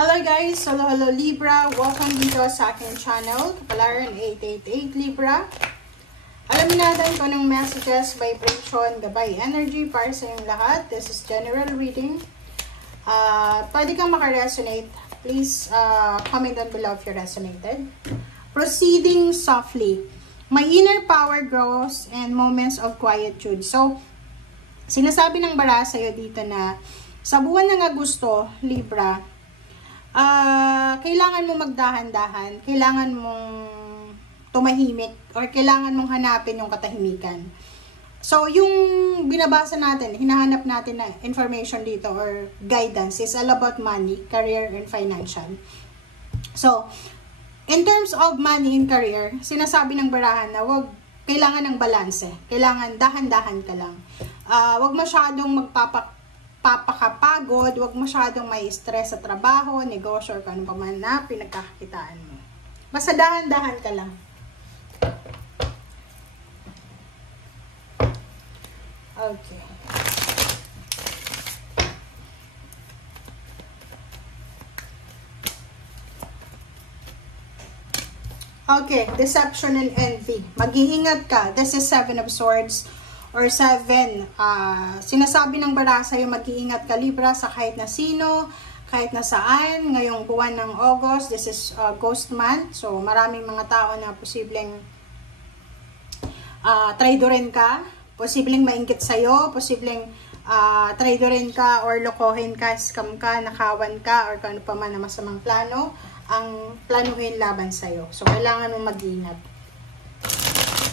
Hello guys! Hello Libra! Welcome dito sa aking channel, Kapalaran 888 Libra. Alamin natin kung anong messages, vibration, gabay, energy para sa inyong lahat. This is general reading. Pwede kang makaresonate. Please comment down below if you resonated. Proceeding softly. My inner power grows and moments of quietude. So, sinasabi ng bara sa'yo dito na sa buwan ng Agosto, Libra, kailangan mo magdahan-dahan, kailangan mong tumahimik, or kailangan mong hanapin yung katahimikan. So, yung binabasa natin, hinahanap natin na information dito or guidance is all about money, career, and financial. So, in terms of money and career, sinasabi ng barahan na kailangan ng balanse, kailangan dahan-dahan ka lang. Wag masyadong papakapagod, wag masyadong may stress sa trabaho, negosyo, or kung ano pa man na pinagkakakitaan mo. Basta dahan-dahan ka lang. Okay. Okay, deception and envy. Mag-iingat ka. This is 7 of Swords. Or 7, sinasabi ng bara sa'yo, mag-iingat ka Libra sa kahit na sino, kahit na saan, ngayong buwan ng August. This is ghost month, so maraming mga tao na posibleng traidorin ka, posibleng maingkit sa'yo, posibleng traidorin ka or lokohin ka, scam ka, nakawan ka, or kung ano pa man na masamang plano, ang planuhin laban sa'yo. So, kailangan mo mag-iingat.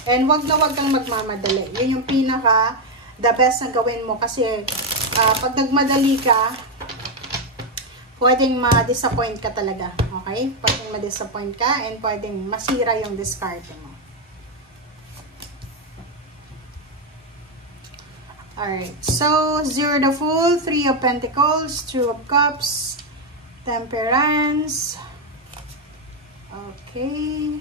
And wag kang magmamadali. Yun yung pinaka the best na gawin mo kasi pag nagmadali ka, pwedeng ma-disappoint ka talaga. Okay? Pwedeng ma-disappoint ka and pwedeng masira yung discard mo. Alright. So, 0 the Fool, 3 of Pentacles, 2 of Cups, Temperance. Okay.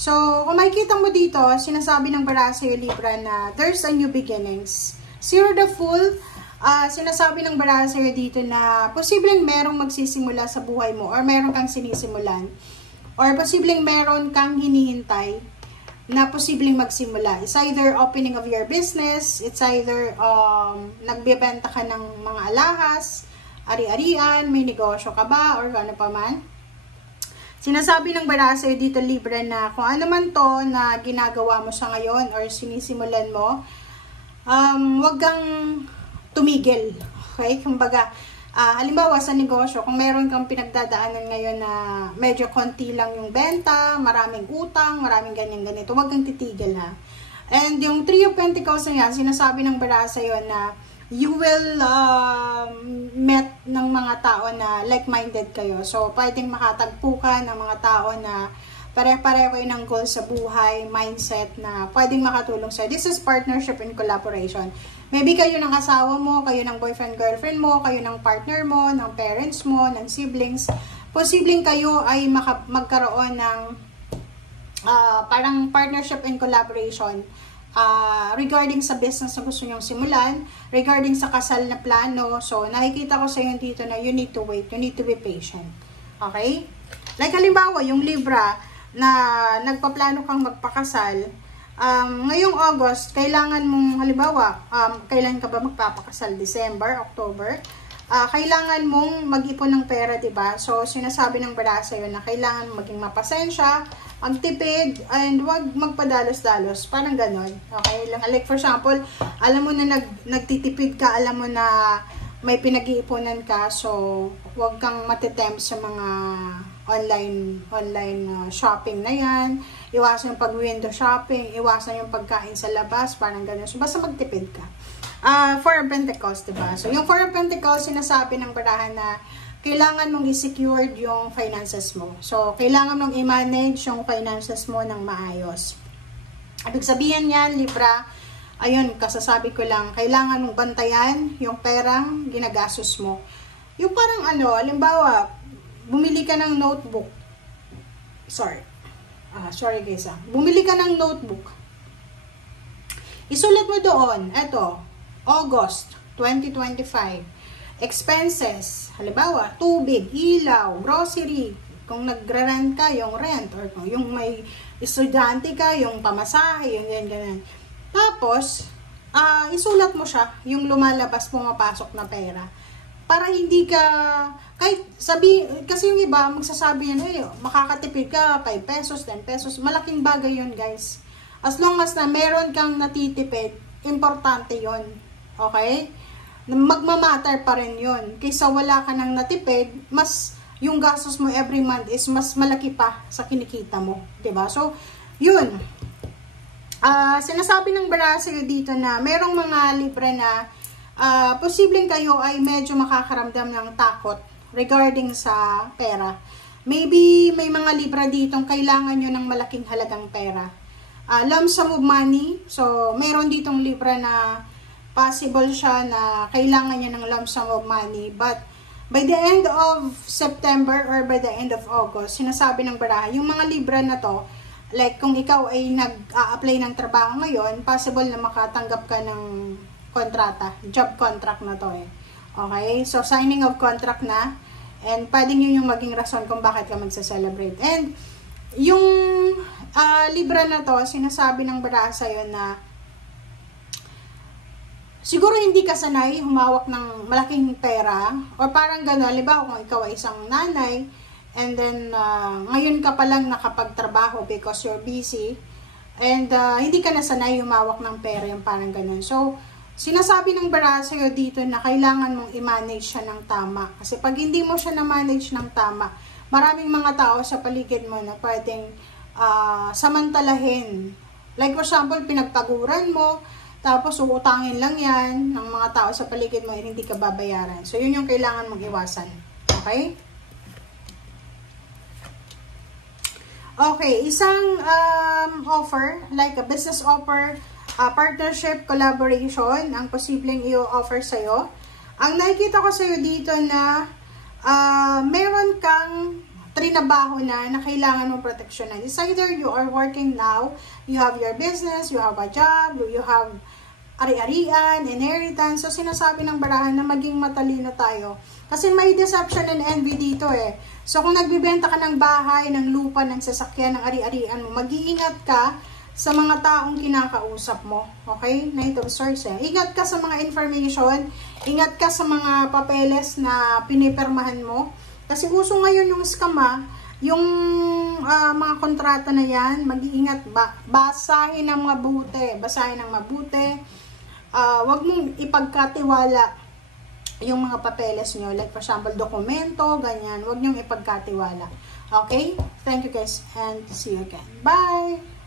So, kung makikita mo dito, sinasabi ng bara sa'yo, Libra, na there's a new beginnings. 0 the Fool, sinasabi ng bara sa'yo dito na posibleng merong magsisimula sa buhay mo or meron kang sinisimulan. Or posibleng meron kang hinihintay na posibleng magsimula. It's either opening of your business, it's either nagbebenta ka ng mga alahas, ari-arian, may negosyo ka ba, or ano pa man. Sinasabi ng bara sa'yo dito, Libra, na kung ano man to na ginagawa mo sa ngayon or sinisimulan mo, wag kang tumigil. Okay? Kumbaga, halimbawa sa negosyo, kung meron kang pinagdadaanan ngayon na medyo konti lang yung benta, maraming utang, maraming ganyan-ganito, wag kang titigil ha. And yung 3 of Pentacles na yan, sinasabi ng bara sa'yo na you will met ng mga tao na like-minded kayo. So, pwedeng makatagpo ka ng mga tao na pare-pareho kayo ng goal sa buhay, mindset na pwedeng makatulong sa'yo. This is partnership and collaboration. Maybe kayo ng asawa mo, kayo ng boyfriend, girlfriend mo, kayo ng partner mo, ng parents mo, ng siblings. Posibleng kayo ay magkaroon ng parang partnership and collaboration regarding sa business na gusto nyong simulan, regarding sa kasal na plano. So, nakikita ko sa inyo dito na you need to wait, you need to be patient. Okay? Like halimbawa, yung Libra na nagpaplano kang magpakasal, ngayong August, kailangan mong, halimbawa, kailan ka ba magpapakasal? December, October? Kailangan mong mag-ipon ng pera, diba? So, sinasabi ng bara sa'yo na kailangan maging mapasensya, magtipid, and wag magpadalos-dalos. Parang ganon. Okay? Like for example, alam mo na nagtitipid ka, alam mo na may pinag-iipunan ka, so wag kang matitempt sa mga online shopping na yan. Iwasan yung pag-window shopping, iwasan yung pagkain sa labas, parang ganon. So, basta magtipid ka. 4 of Pentacles, diba? So, yung 4 of Pentacles, sinasabi ng barahan na kailangan mong i-secured yung finances mo. So, kailangan mong i-manage yung finances mo ng maayos. Ibig sabihin yan, Libra, ayun, kasasabi ko lang, kailangan mong bantayan yung perang ginagastos mo. Yung parang halimbawa, bumili ka ng notebook. Sorry guys Bumili ka ng notebook. Isulat mo doon, eto, August 2025. expenses. Halimbawa, tubig, ilaw, grocery. Kung nagre-rent ka, yung rent. Or kung yung may estudyante ka, yung pamasahe, yung ganyan. Tapos, isulat mo siya, yung lumalabas, pumapasok na pera. Para hindi ka, kahit kasi yung iba, magsasabi yan, makakatipid ka, 5 pesos, 10 pesos. Malaking bagay yun, guys. As long as na meron kang natitipid, importante yun. Okay? Magmamatter pa rin yun. Kaysa wala ka nang natipid, mas yung gastos mo every month is mas malaki pa sa kinikita mo. Diba? So, yun. Sinasabi ng Barasil dito na merong mga libre na posibleng kayo ay medyo makakaramdam ng takot regarding sa pera. Maybe may mga libra ditong kailangan nyo ng malaking halagang pera. Lump sum of money. So, meron ditong libra na possible siya na kailangan niya ng lump sum of money. But, by the end of September or by the end of August, sinasabi ng baraha, yung mga libra na to, like kung ikaw ay nag-a-apply ng trabaho ngayon, possible na makatanggap ka ng kontrata. Job contract na to eh. Okay? So, signing of contract na. And, pwedeng yun yung maging rason kung bakit ka magsa-celebrate. And, yung libra na to, sinasabi ng baraha sa'yo na siguro hindi ka sanay humawak ng malaking pera or parang gano'n, halimbawa kung ikaw ay isang nanay and then ngayon ka pa lang nakapagtrabaho because you're busy and hindi ka na sanay humawak ng pera, yung parang gano'n. So, sinasabi ng baraha sa'yo dito na kailangan mong i-manage siya ng tama. Kasi pag hindi mo siya na-manage ng tama, maraming mga tao sa paligid mo na pwedeng samantalahin. Like for example, pinagpaguran mo, tapos uutangin lang yan ng mga tao sa paligid mo at hindi ka babayaran. So, yun yung kailangan mong iwasan. Okay? Okay, isang offer, like a business offer, partnership, collaboration, ang posibleng i-offer sa'yo. Ang nakikita ko sa'yo dito na meron kang trinabaho na kailangan mong proteksyonan. It's either you are working now, you have your business, you have a job, you have ari-arian, inheritance. So, sinasabi ng barahan na maging matalino tayo. Kasi may deception and envy dito eh. So, kung nagbibenta ka ng bahay, ng lupa, ng sasakyan, ng ari-arian mo, mag-iingat ka sa mga taong kinakausap mo. Okay? Knight of Swords eh. Ingat ka sa mga information, ingat ka sa mga papeles na pinipirmahan mo. Kasi uso ngayon yung scam yung mga kontrata na yan, mag-iingat, basahin ng mabuti, wag mong ipagkatiwala yung mga papeles nyo, like for example, dokumento, ganyan, wag nyong ipagkatiwala. Okay? Thank you guys and see you again. Bye!